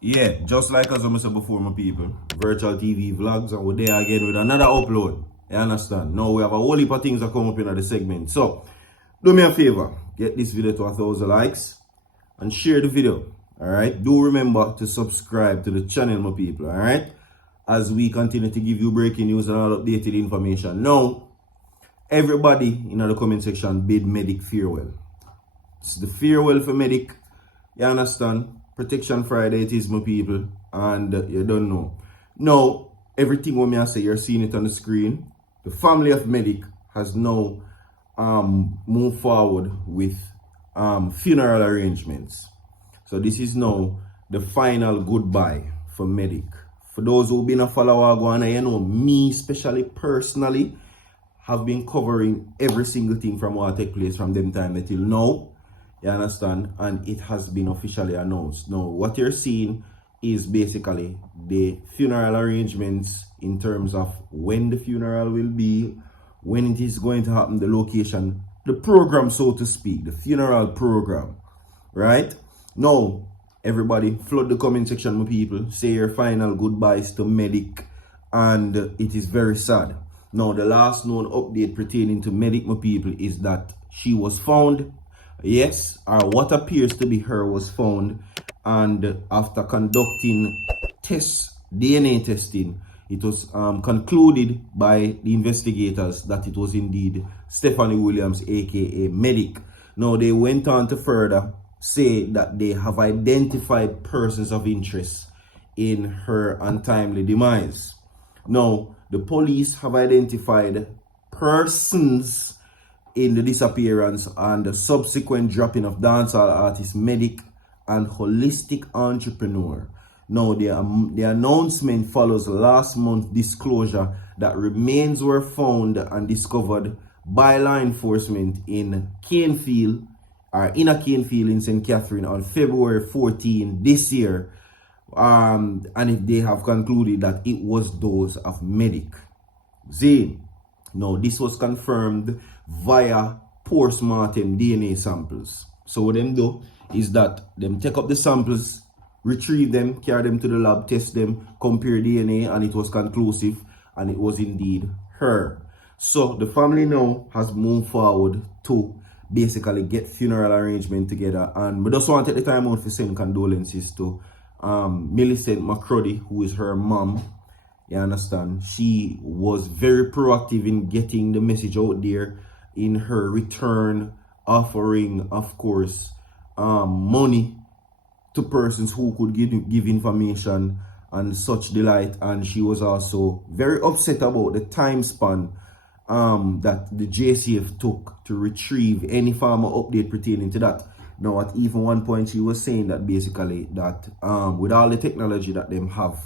Yeah, just like as I said before, my people, virtual TV vlogs, and we're there again with another upload. You understand? Now we have a whole heap of things that come up in the segment. So, do me a favor, get this video to 1,000 likes and share the video. Alright? Do remember to subscribe to the channel, my people. Alright? As we continue to give you breaking news and all updated information. Now, everybody in the comment section bid Medikk farewell. It's the farewell for Medikk. You understand? Protection Friday it is, my people. And you don't know. Now, everything what I say, you're seeing it on the screen. The family of Medikk has now moved forward with funeral arrangements. So this is now the final goodbye for Medikk. For those who've been a follower, you know, me especially personally have been covering every single thing from what take place from them time until now. You understand? And it has been officially announced. Now, what you're seeing is basically the funeral arrangements in terms of when the funeral will be, when it is going to happen, the location, the program, so to speak, the funeral program, right? Now, everybody, flood the comment section, my people. Say your final goodbyes to Medikk, and it is very sad. Now, the last known update pertaining to Medikk, my people, is that she was found. Yes, or what appears to be her was found, and after conducting tests, DNA testing, it was concluded by the investigators that it was indeed Stephanie Williams, aka Medikk. Now, they went on to further say that they have identified persons of interest in her untimely demise. Now, the police have identified persons in the disappearance and the subsequent dropping of dancehall artist Medikk and holistic entrepreneur. Now, the announcement follows last month's disclosure that remains were found and discovered by law enforcement in Canefield, or in a Canefield in St. Catherine on February 14 this year. And if they have concluded that it was those of Medikk. Zane. Now, this was confirmed via post-mortem DNA samples. So what them do is that them take up the samples, retrieve them, carry them to the lab, test them, compare DNA, and it was conclusive, and it was indeed her. So the family now has moved forward to basically get funeral arrangement together, and we just want to take the time out to send condolences to Millicent McCruddy, who is her mom. You understand? She was very proactive in getting the message out there in her return, offering, of course, money to persons who could give information and such delight. And she was also very upset about the time span that the JCF took to retrieve any form of update pertaining to that. Now, at even one point, she was saying that basically that with all the technology that them have,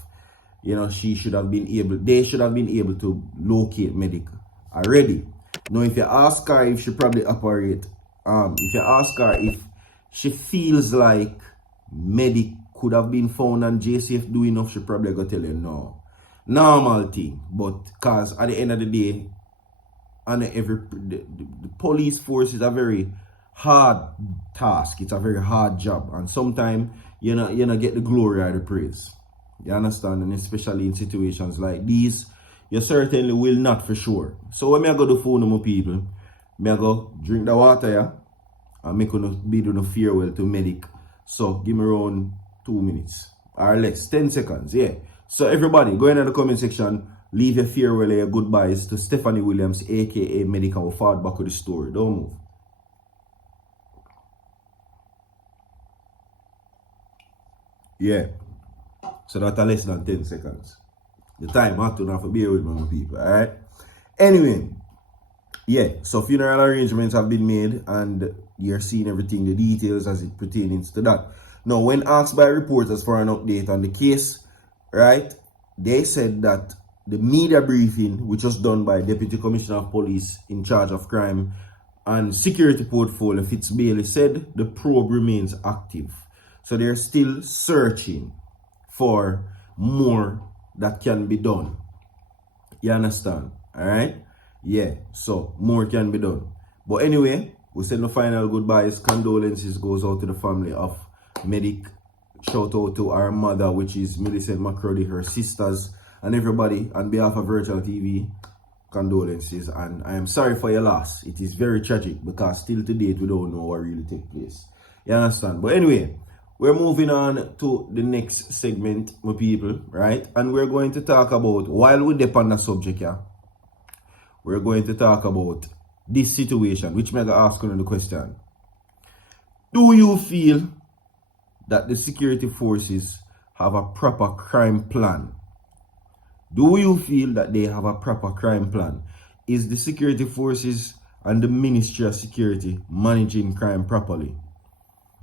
you know, they should have been able to locate Medikk already. Now, if you ask her if she probably operate, if you ask her if she feels like Medikk could have been found and JCF doing enough, she probably gonna tell you no. Normal thing, but cause at the end of the day, and the police force is a very hard task. It's a very hard job, and sometimes you know get the glory or the praise. You understand? And especially in situations like these, you certainly will not, for sure. So when I go to phone my people, I go drink the water, yeah, and make a bid on a farewell to Medikk. So give me around 2 minutes or less, 10 seconds, yeah. So everybody, go in the comment section, leave your farewell, your goodbyes to Stephanie Williams, aka Medikk, and we'll forward back to the story. Don't move. Yeah. So that's less than 10 seconds. The time I have to not bear with my people, alright? Anyway, yeah, so funeral arrangements have been made and you're seeing everything, the details as it pertains to that. Now, when asked by reporters for an update on the case, right, they said that the media briefing, which was done by Deputy Commissioner of Police in charge of crime and security portfolio, Fitz Bailey, said the probe remains active. So they're still searching for more that can be done. You understand? Alright? Yeah, so more can be done. But anyway, we send the final goodbyes. Condolences goes out to the family of Medikk. shout out to our mother, which is Millicent McCurdy, her sisters, and everybody on behalf of Virtual TV. Condolences, and I am sorry for your loss. It is very tragic because still to date we don't know what really take place. You understand? But anyway, we're moving on to the next segment, my people, right? And we're going to talk about, while we're deep on the subject, yeah, we're going to talk about this situation, which may ask you the question. Do you feel that the security forces have a proper crime plan? Do you feel that they have a proper crime plan? Is the security forces and the Ministry of Security managing crime properly?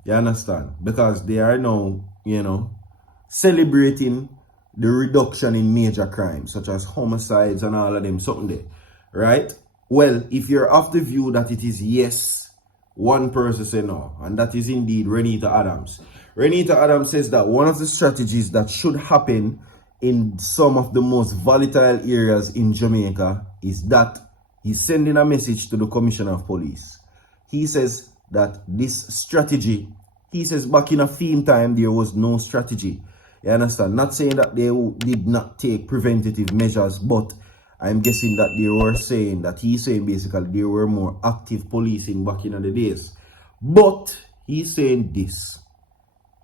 You understand? Because they are now, celebrating the reduction in major crimes, such as homicides and all of them, something there, right? Well, if you're of the view that it is yes, one person say no, and that is indeed Reneto Adams. Reneto Adams says that one of the strategies that should happen in some of the most volatile areas in Jamaica is that he's sending a message to the Commissioner of Police. He says that this strategy, he says back in a theme time, there was no strategy. You understand? Not saying that they did not take preventative measures, but I'm guessing that they were saying that he's saying basically there were more active policing back in the days. But he's saying this.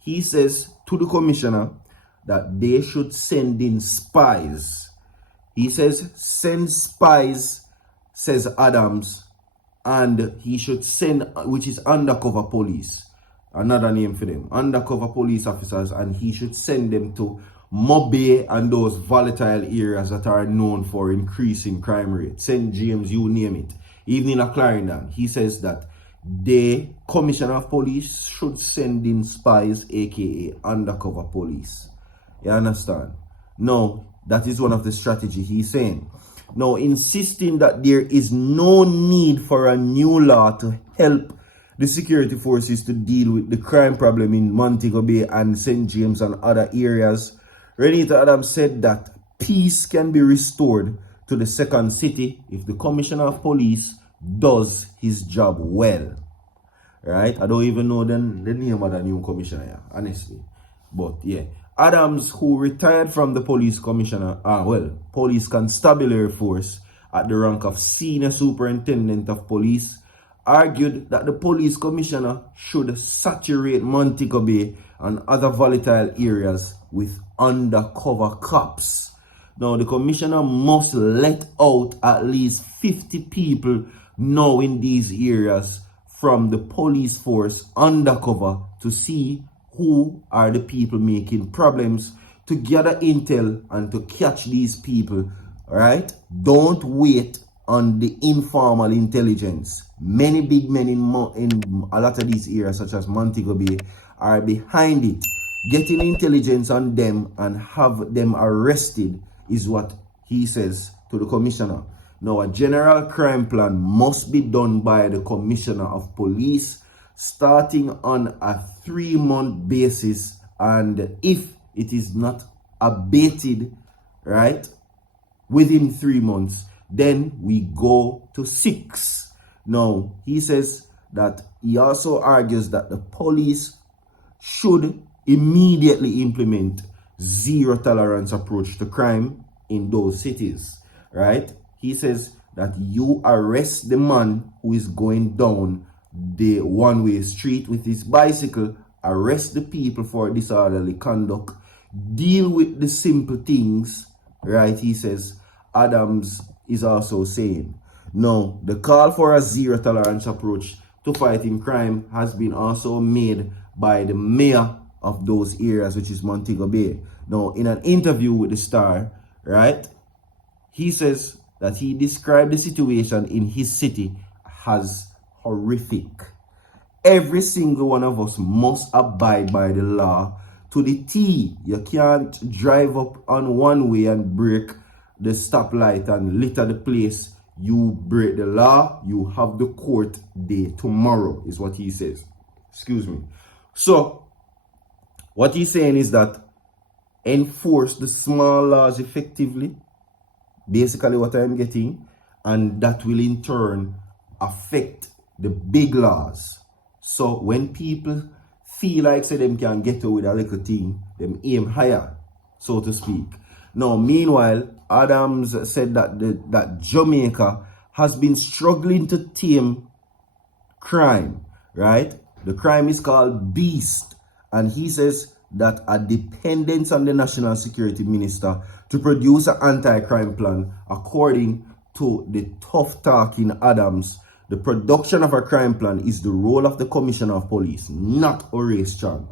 He says to the commissioner that they should send in spies. He says send spies, says Adams, and he should send, which is undercover police, another name for them, undercover police officers, and he should send them to Mobay and those volatile areas that are known for increasing crime rate. St. James, you name it. Even in a Clarendon, he says that the Commissioner of Police should send in spies, aka undercover police. You understand? No, that is one of the strategies he's saying. Now, insisting that there is no need for a new law to help the security forces to deal with the crime problem in Montego Bay and St. James and other areas, Reneto Adams said that peace can be restored to the second city if the Commissioner of Police does his job well. Right? I don't even know the name of the new commissioner, honestly. But yeah. Adams, who retired from the police commissioner, police constabulary force at the rank of senior superintendent of police, argued that the police commissioner should saturate Montego Bay and other volatile areas with undercover cops. Now, the commissioner must let out at least 50 people now in these areas from the police force undercover to see who are the people making problems, to gather intel and to catch these people, right? Don't wait on the informal intelligence. Many big men in a lot of these areas, such as Montego Bay, are behind it. Getting intelligence on them and have them arrested is what he says to the commissioner. Now, a general crime plan must be done by the Commissioner of Police, starting on a 3-month basis, and if it is not abated, right, within 3 months, then we go to 6. Now, he says that he also argues that the police should immediately implement zero tolerance approach to crime in those cities, right? He says that you arrest the man who is going down the one-way street with his bicycle, arrest the people for disorderly conduct, deal with the simple things, right? He says. Adams is also saying. Now, the call for a zero tolerance approach to fighting crime has been also made by the mayor of those areas, which is Montego Bay. Now, in an interview with the Star, right, he says that he described the situation in his city as horrific. Every single one of us must abide by the law to the T. You can't drive up on one way and break the stoplight and litter the place. You break the law, you have the court day tomorrow, is what he says. Excuse me. So, what he's saying is that enforce the small laws effectively, basically what I'm getting, and that will in turn affect the big laws. So when people feel like say them can get away with a little thing, them aim higher, so to speak. Now, meanwhile, Adams said that that Jamaica has been struggling to tame crime, right? The crime is called Beast, and he says that a dependence on the National Security Minister to produce an anti-crime plan, according to the tough-talking Adams, the production of a crime plan is the role of the Commissioner of Police, not Horace Chan.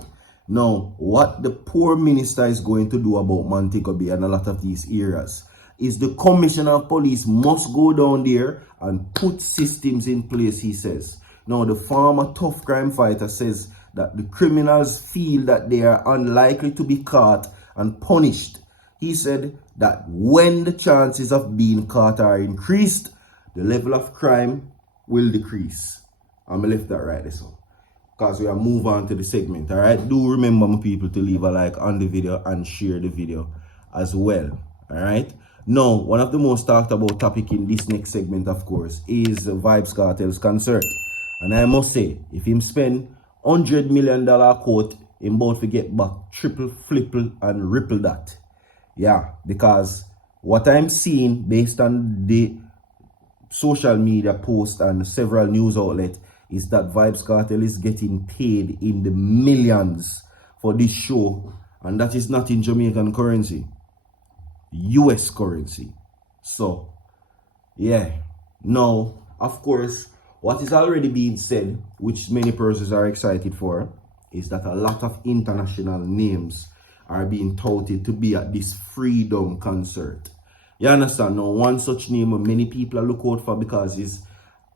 Now, what the poor minister is going to do about Montego Bay and a lot of these areas is the Commissioner of Police must go down there and put systems in place, he says. Now, the former tough crime fighter says that the criminals feel that they are unlikely to be caught and punished. He said that when the chances of being caught are increased, the level of crime will decrease. I'm going to leave that right there, so. Because we are move on to the segment, alright? Do remember, my people, to leave a like on the video and share the video as well, alright? Now, one of the most talked about topic in this next segment, of course, is Vybz Kartel's concert. And I must say, if him spend $100 million quote, him both to get back triple, flipple, and ripple that. Yeah, because what I'm seeing based on the social media posts and several news outlets is that Vybz Kartel is getting paid in the millions for this show, and that is not in Jamaican currency, US currency. So, yeah. Now, of course, what is already being said, which many persons are excited for, is that a lot of international names are being touted to be at this Freedom concert. You understand? Now, one such name many people are looking out for because his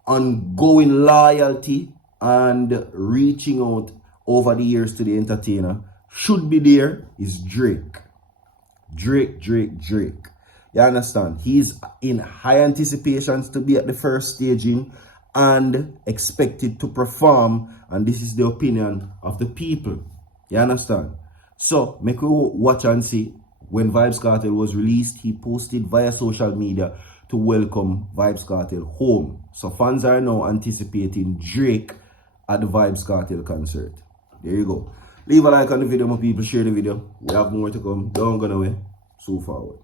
ongoing loyalty and reaching out over the years to the entertainer should be there is Drake. Drake. You understand? He's in high anticipations to be at the first staging and expected to perform, and this is the opinion of the people. You understand? So, make we watch and see. When Vybz Kartel was released, he posted via social media to welcome Vybz Kartel home. So fans are now anticipating Drake at the Vybz Kartel concert. There you go. Leave a like on the video, my people. Share the video. We have more to come. Don't go away. So forward.